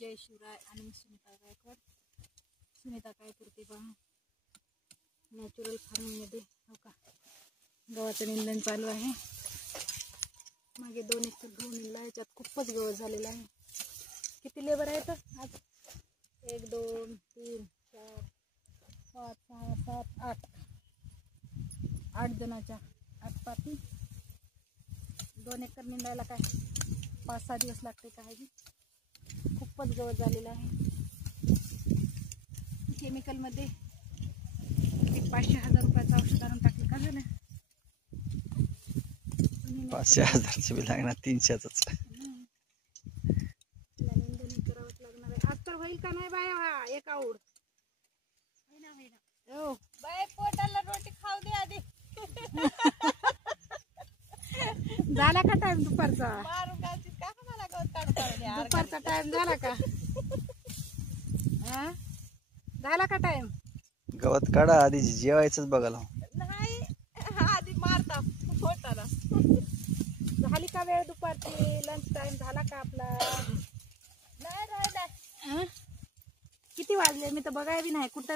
जय शिवराय. आणि मी सुनीता गायकवाड. सुनीता काय करते पहा, नॅचरल फार्मिंग मध्ये हो का गव्हाचं निंदन चालू आहे. मागे 2 एकर गहू निघला, याच्यात खूपच गवत झालेला आहे. किती लेबर आहेत आज? 1 2 3 4 5 6 7 8 8 जणाच्या 8 पाती 2 एकर निंदायला काय 5-6 दिवस लागते. काय खूपच गवत झालेलं आहे. केमिकलमध्ये 500,000 रुपयाचं औषध आणून टाकलं का झालं. 500,000चं बी लागणार, 300च. निंदन करावंच लागणार आहे. आज तर होईल का नाही बाया एक आवड हो बाय, पोटाला रोटी खाऊ दे आधी. झाला का टाइम दुपारचा? मारून घालतीस का मला गवत काढून काढून द्या. दुपारचा टाइम झाला का? हा झाला का टाइम? गवत काढा, आधी जेवायचंच बघायला. नाही, आधी मारता पोटाला. झाली का वेळ दुपारची? लंच टाइम झाला का आपला? नाही राहिलाय. किती वाजले? मी तर बघाय बी नाही कुठं.